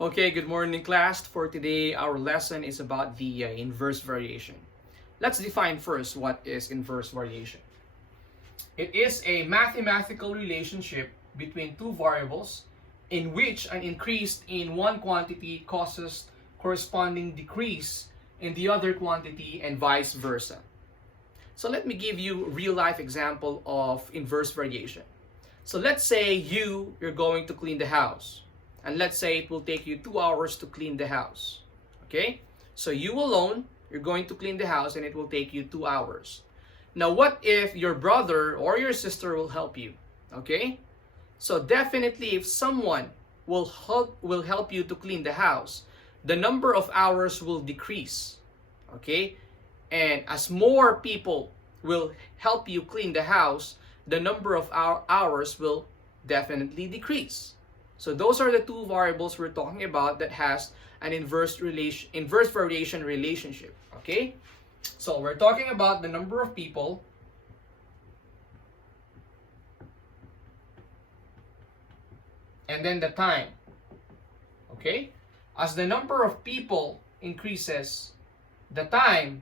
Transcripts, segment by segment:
Okay, good morning class. For today, our lesson is about the inverse variation. Let's define first what is inverse variation. It is a mathematical relationship between two variables in which an increase in one quantity causes corresponding decrease in the other quantity and vice versa. So let me give you a real life example of inverse variation. So let's say you're going to clean the house. And let's say it will take you 2 hours to clean the house. Okay? So you alone, you're going to clean the house and it will take you 2 hours. Now what if your brother or your sister will help you? Okay? So definitely if someone will help you to clean the house, the number of hours will decrease. Okay? And as more people will help you clean the house, the number of hours will definitely decrease. So those are the two variables we're talking about that has an inverse variation relationship. Okay? So we're talking about the number of people and then the time. Okay? As the number of people increases, the time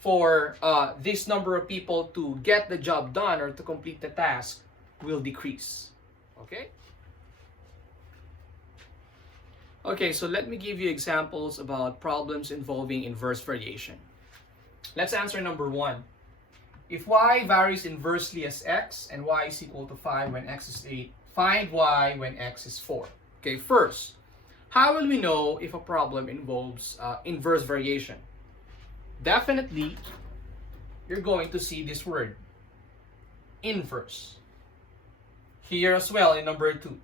for this number of people to get the job done or to complete the task will decrease. Okay? Okay, so let me give you examples about problems involving inverse variation. Let's answer number 1. If y varies inversely as x and y is equal to 5 when x is 8, find y when x is 4. Okay, first, how will we know if a problem involves inverse variation? Definitely, you're going to see this word, inverse. Here as well in number 2,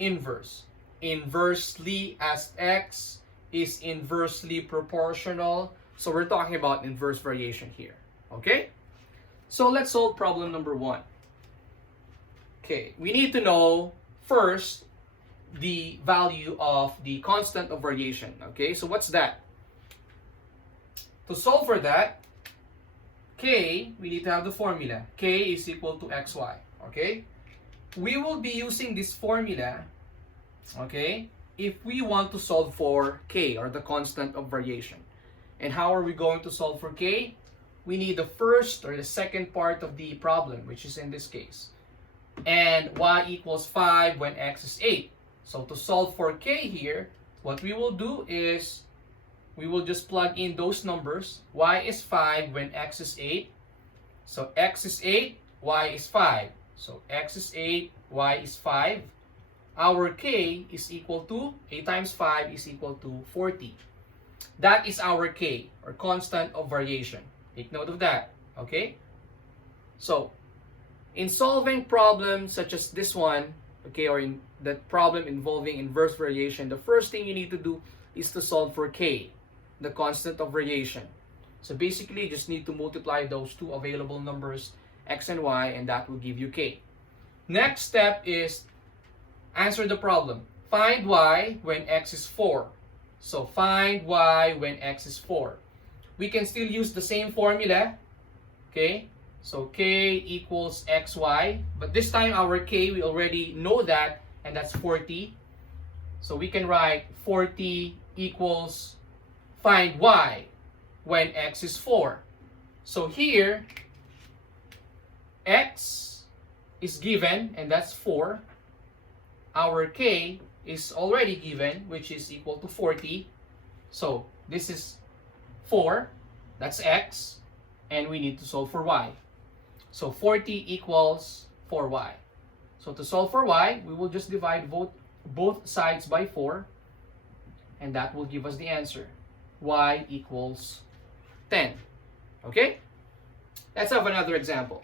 inverse. Inversely as x is inversely proportional. So we're talking about inverse variation here. Okay? So let's solve problem number 1. Okay, we need to know first the value of the constant of variation. Okay, so what's that? To solve for that, k, we need to have the formula. K is equal to xy. Okay? We will be using this formula, okay, if we want to solve for k, or the constant of variation. And how are we going to solve for k? We need the first or the second part of the problem, which is in this case. And y equals 5 when x is 8. So to solve for k here, what we will do is we will just plug in those numbers. Y is 5 when x is 8. So x is 8, y is 5. So x is 8, y is 5. Our k is equal to, 8 times 5 is equal to 40. That is our k, or constant of variation. Take note of that, okay? So, in solving problems such as this one, okay, or in that problem involving inverse variation, the first thing you need to do is to solve for k, the constant of variation. So basically, you just need to multiply those two available numbers, x and y, and that will give you k. Next step is answer the problem. Find y when x is 4. So find y when x is 4. We can still use the same formula. Okay? So k equals xy. But this time our k, we already know that, and that's 40. So we can write 40 equals find y when x is 4. So here, x is given, and that's 4. Our k is already given, which is equal to 40. So this is 4, that's x, and we need to solve for y. So 40 equals 4y. So to solve for y, we will just divide both sides by 4, and that will give us the answer. Y equals 10. Okay? Let's have another example.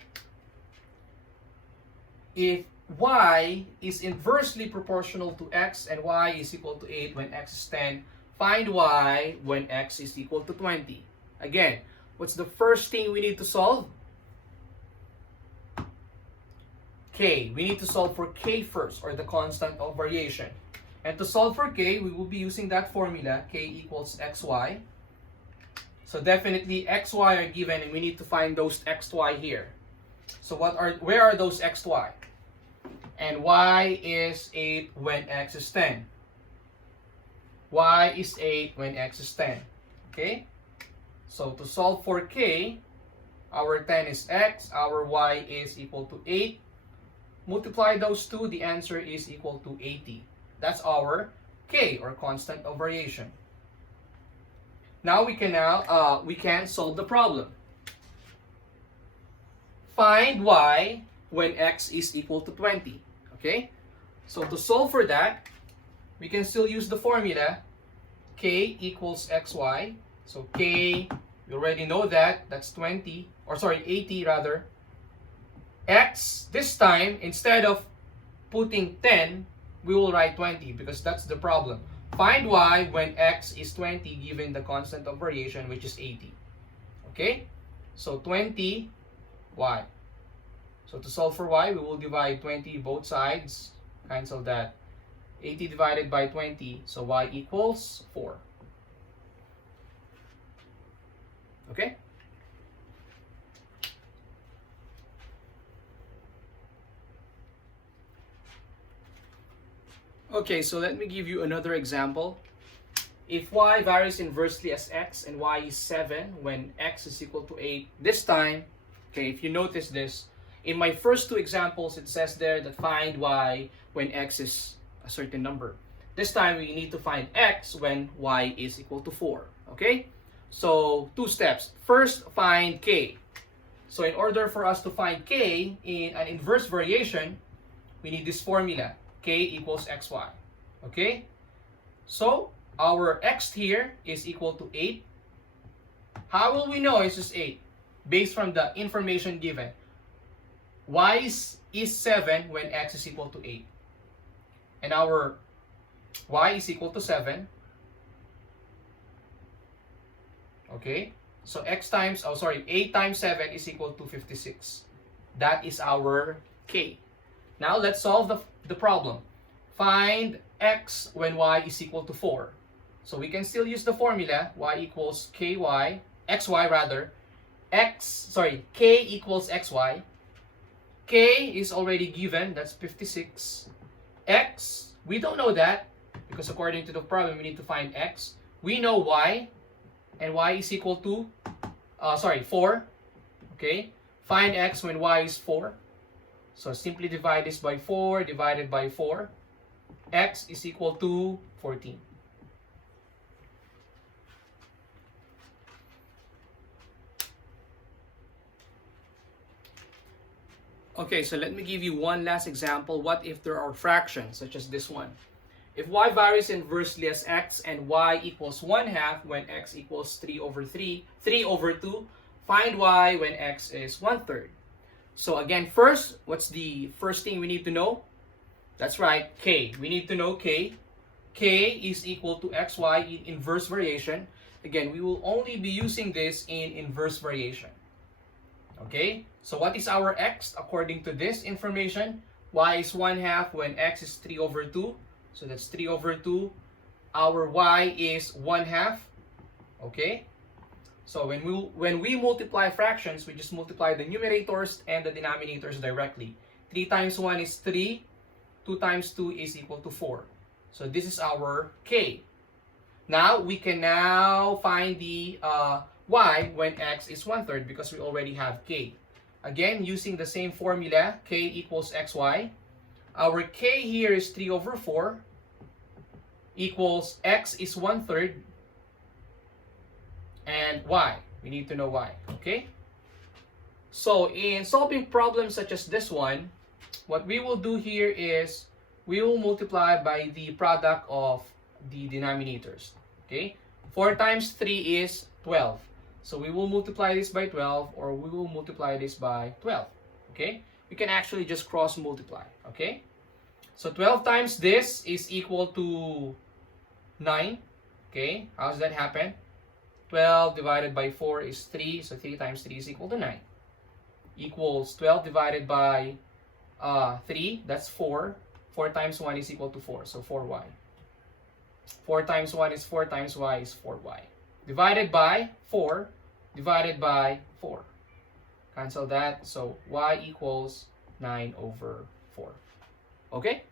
If y is inversely proportional to x and y is equal to 8 when x is 10, find y when x is equal to 20. Again, what's the first thing we need to solve? K. We need to solve for k first, or the constant of variation. And to solve for k, we will be using that formula, k equals xy. So definitely xy are given, and we need to find those xy here. So where are those xy? And y is 8 when x is 10. y is 8 when x is 10. Okay? So to solve for k, our 10 is x, our y is equal to 8. Multiply those two, the answer is equal to 80. That's our k, or constant of variation. Now we can solve the problem. Find y when x is equal to 20. Okay? So to solve for that, we can still use the formula k equals xy. So k, you already know that, that's 80 rather. X, this time, instead of putting 10, we will write 20 because that's the problem. Find y when x is 20 given the constant of variation, which is 80. Okay? So 20 y. So to solve for y, we will divide 20 both sides. Cancel that. 80 divided by 20, so y equals 4. Okay? Okay, so let me give you another example. If y varies inversely as x and y is 7 when x is equal to 8, this time, okay, if you notice this, in my first two examples, it says there that find y when x is a certain number. This time, we need to find x when y is equal to 4, okay? So, two steps. First, find k. So, in order for us to find k in an inverse variation, we need this formula, k equals xy, okay? So, our x here is equal to 8. How will we know it's just 8? Based from the information given. Y is 7 when x is equal to 8. And our y is equal to 7. Okay? So 8 times 7 is equal to 56. That is our k. Now let's solve the problem. Find x when y is equal to 4. So we can still use the formula y equals xy rather. K equals xy. K is already given, that's 56. X, we don't know that because according to the problem, we need to find x. We know y, and y is equal to 4. Okay? Find x when y is 4. So simply divide this by 4 divided by 4. X is equal to 14. Okay, so let me give you one last example. What if there are fractions, such as this one? If y varies inversely as x and y equals 1/2 when x equals 3 over 2, find y when x is 1/3. So again, first, what's the first thing we need to know? That's right, k. We need to know k. K is equal to xy in inverse variation. Again, we will only be using this in inverse variation. Okay, so what is our x according to this information? Y is 1/2 when x is 3 over 2. So that's 3 over 2. Our y is 1/2. Okay, so when we multiply fractions, we just multiply the numerators and the denominators directly. 3 times 1 is 3. 2 times 2 is equal to 4. So this is our k. Now we can find the y when x is 1/3 because we already have k. Again, using the same formula, k equals xy. Our k here is 3 over 4 equals x is 1/3 and y. We need to know y. Okay? So in solving problems such as this one, what we will do here is we will multiply by the product of the denominators. Okay? 4 times 3 is 12. So we will multiply this by 12 or we will multiply this by 12. Okay? We can actually just cross multiply. Okay? So 12 times this is equal to 9. Okay? How does that happen? 12 divided by 4 is 3. So 3 times 3 is equal to 9. Equals 12 divided by 3. That's 4. 4 times 1 is equal to 4. So 4y. 4 times 1 is 4 times y is 4y. Divided by 4. Divided by 4. Cancel that. So y equals 9 over 4. Okay?